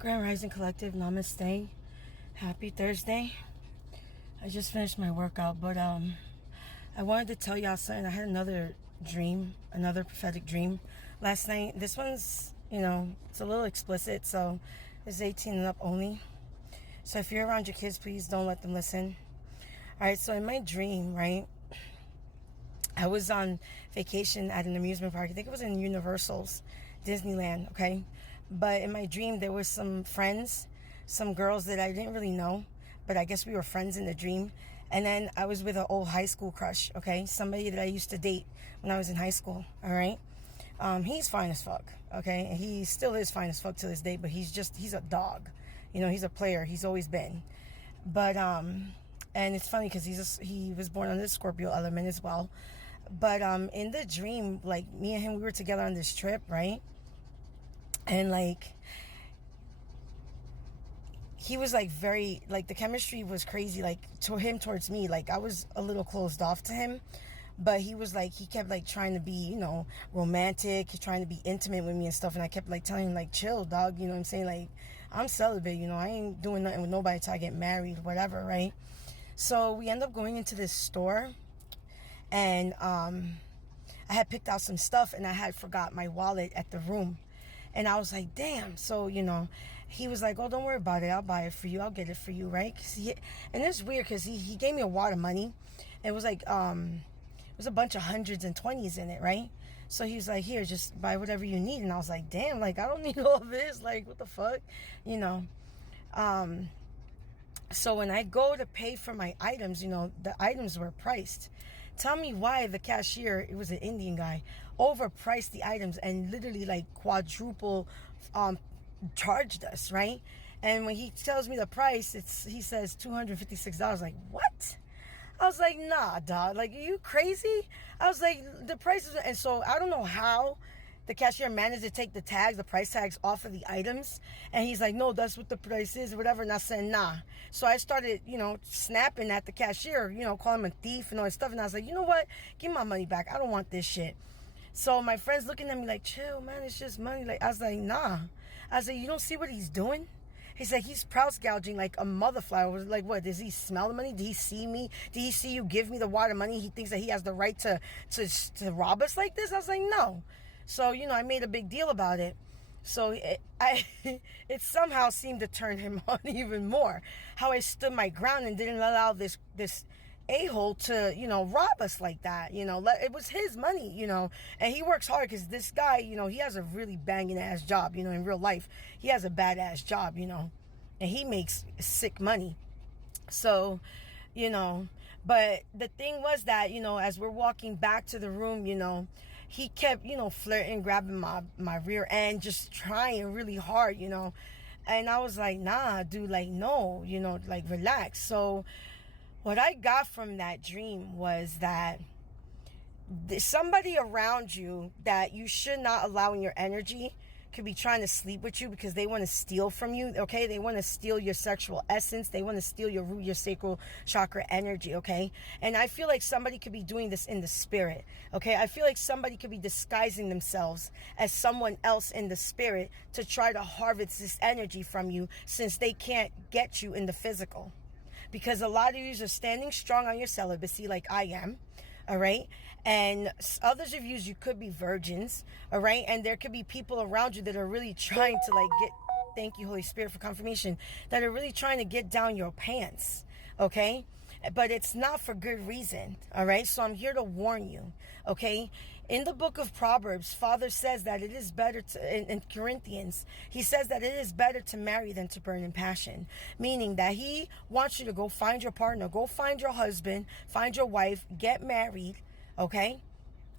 Grand Rising Collective, namaste. Happy Thursday. I just finished my workout, but I wanted to tell y'all something. I had another dream, another prophetic dream last night. This one's, it's a little explicit, so it's 18 and up only. So if you're around your kids, please don't let them listen. All right, so in my dream, right, I was on vacation at an amusement park. I think it was in Universal's Disneyland, okay? But in my dream, there was some friends, some girls that I didn't really know, but I guess we were friends in the dream. And then I was with an old high school crush, okay? Somebody that I used to date when I was in high school, all right? He's fine as fuck, okay? And he still is fine as fuck to this day, but he's a dog. He's a player. He's always been. But, and it's funny because he was born on the Scorpio element as well. But in the dream, like, me and him, we were together on this trip, right? And, like, he was, like, very, like, the chemistry was crazy, like, to him towards me. Like, I was a little closed off to him. But he was, like, he kept, like, trying to be, romantic. He's trying to be intimate with me and stuff. And I kept, like, telling him, like, chill, dog. You know what I'm saying? Like, I'm celibate, I ain't doing nothing with nobody till I get married, whatever, right? So we end up going into this store. And I had picked out some stuff. And I had forgot my wallet at the room. And I was like, damn. So, he was like, oh, don't worry about it. I'll buy it for you. I'll get it for you, right? And it's weird because he gave me a wad of money. It was like, it was a bunch of hundreds and 20s in it, right? So he was like, here, just buy whatever you need. And I was like, damn, like, I don't need all this. Like, what the fuck? So when I go to pay for my items, the items were priced. Tell me why the cashier, it was an Indian guy, overpriced the items and literally like quadruple charged us, right? And when he tells me the price, he says $256. Like, what? I was like, nah, dog. Like, are you crazy? I was like, the prices. And so I don't know how the cashier managed to take the price tags off of the items. And he's like, no, that's what the price is, or whatever. And I said, nah. So I started, snapping at the cashier, calling him a thief and all that stuff. And I was like, you know what? Give me my money back. I don't want this shit. So my friend's looking at me like, chill, man. It's just money. Like, I was like, nah. I was like, you don't see what he's doing? He's like, he's price gouging like a motherfly. I was like, what? Does he smell the money? Did he see me? Did he see you give me the wad of money? He thinks that he has the right to rob us like this? I was like, no. So, I made a big deal about it. So it somehow seemed to turn him on even more. How I stood my ground and didn't allow this a-hole to, rob us like that. It was his money, and he works hard because this guy, he has a really banging ass job, in real life. He has a badass job, and he makes sick money. So, but the thing was that, as we're walking back to the room, he kept, flirting, grabbing my rear end, just trying really hard, and I was like, nah, dude, like, no, like, relax. So what I got from that dream was that somebody around you that you should not allow in your energy could be trying to sleep with you because they want to steal from you, okay? They want to steal your sexual essence. They want to steal your sacral chakra energy, okay? And I feel like somebody could be doing this in the spirit, okay? I feel like somebody could be disguising themselves as someone else in the spirit to try to harvest this energy from you since they can't get you in the physical. Because a lot of you are standing strong on your celibacy like I am. All right. And others of you could be virgins. All right. And there could be people around you that are really trying to like get, thank you, Holy Spirit, for confirmation, that are really trying to get down your pants. Okay. But it's not for good reason. All right. So I'm here to warn you. Okay. In the book of Proverbs, Father says that it is better to, in Corinthians, he says that it is better to marry than to burn in passion. Meaning that he wants you to go find your partner, go find your husband, find your wife, get married. Okay.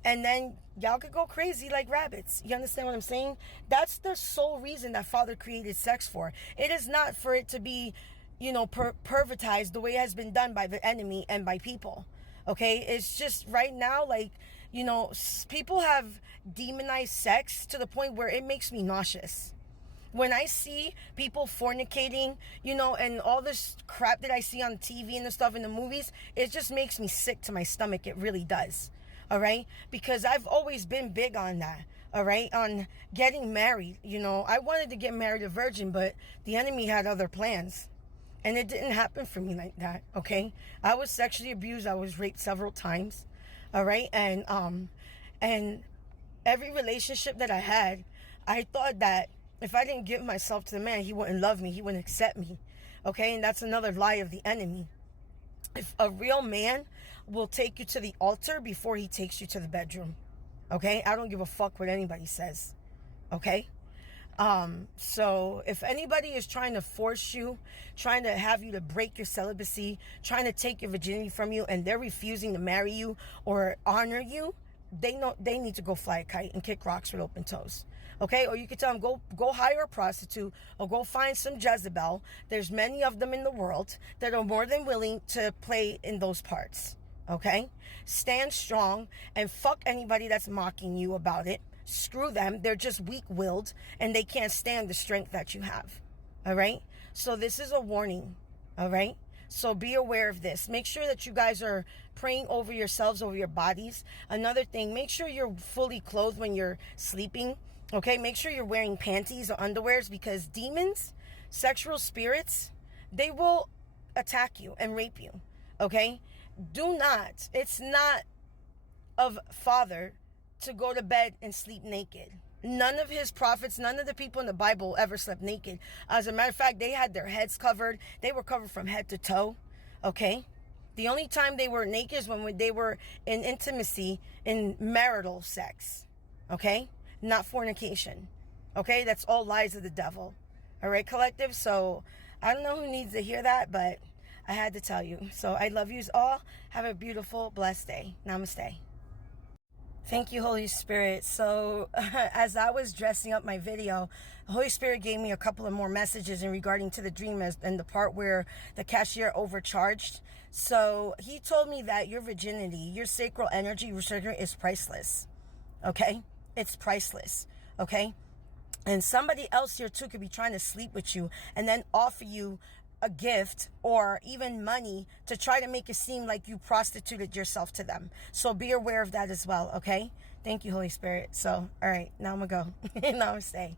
And then y'all could go crazy like rabbits. You understand what I'm saying? That's the sole reason that Father created sex for. It is not for it to be, pervertized the way it has been done by the enemy and by people. Okay, it's just right now, like, people have demonized sex to the point where it makes me nauseous. When I see people fornicating, and all this crap that I see on TV and the stuff in the movies, it just makes me sick to my stomach. It really does. All right, because I've always been big on that. all right, on getting married. You know, I wanted to get married a virgin, but the enemy had other plans. And it didn't happen for me like that, okay? I was sexually abused. I was raped several times, all right? And every relationship that I had, I thought that if I didn't give myself to the man, he wouldn't love me. He wouldn't accept me, okay? And that's another lie of the enemy. If a real man will take you to the altar before he takes you to the bedroom, okay? I don't give a fuck what anybody says, okay? So if anybody is trying to force you, trying to have you to break your celibacy, trying to take your virginity from you, and they're refusing to marry you or honor you, they know they need to go fly a kite and kick rocks with open toes. Okay? Or you could tell them, go hire a prostitute or go find some Jezebel. There's many of them in the world that are more than willing to play in those parts. Okay? Stand strong and fuck anybody that's mocking you about it. Screw them. They're just weak-willed and they can't stand the strength that you have. All right? So this is a warning. All right? So be aware of this. Make sure that you guys are praying over yourselves, over your bodies. Another thing, make sure you're fully clothed when you're sleeping. Okay? Make sure you're wearing panties or underwears, because demons, sexual spirits, they will attack you and rape you. Okay? Do not. It's not of Father to go to bed and sleep naked. None of his prophets, none of the people in the Bible ever slept naked. As a matter of fact, they had their heads covered. They were covered from head to toe. Okay? The only time they were naked is when they were in intimacy, in marital sex. Okay? Not fornication. Okay? That's all lies of the devil. All right, collective? So I don't know who needs to hear that, but I had to tell you. So I love yous all. Have a beautiful, blessed day. Namaste. Thank you, Holy Spirit. So as I was dressing up my video, the Holy Spirit gave me a couple of more messages in regarding to the dream and the part where the cashier overcharged. So he told me that your virginity, your sacral energy, your surgery is priceless. Okay? It's priceless. Okay? And somebody else here too could be trying to sleep with you and then offer you a gift or even money to try to make it seem like you prostituted yourself to them. So be aware of that as well, okay? Thank you, Holy Spirit. So, all right, now I'm gonna go. Namaste.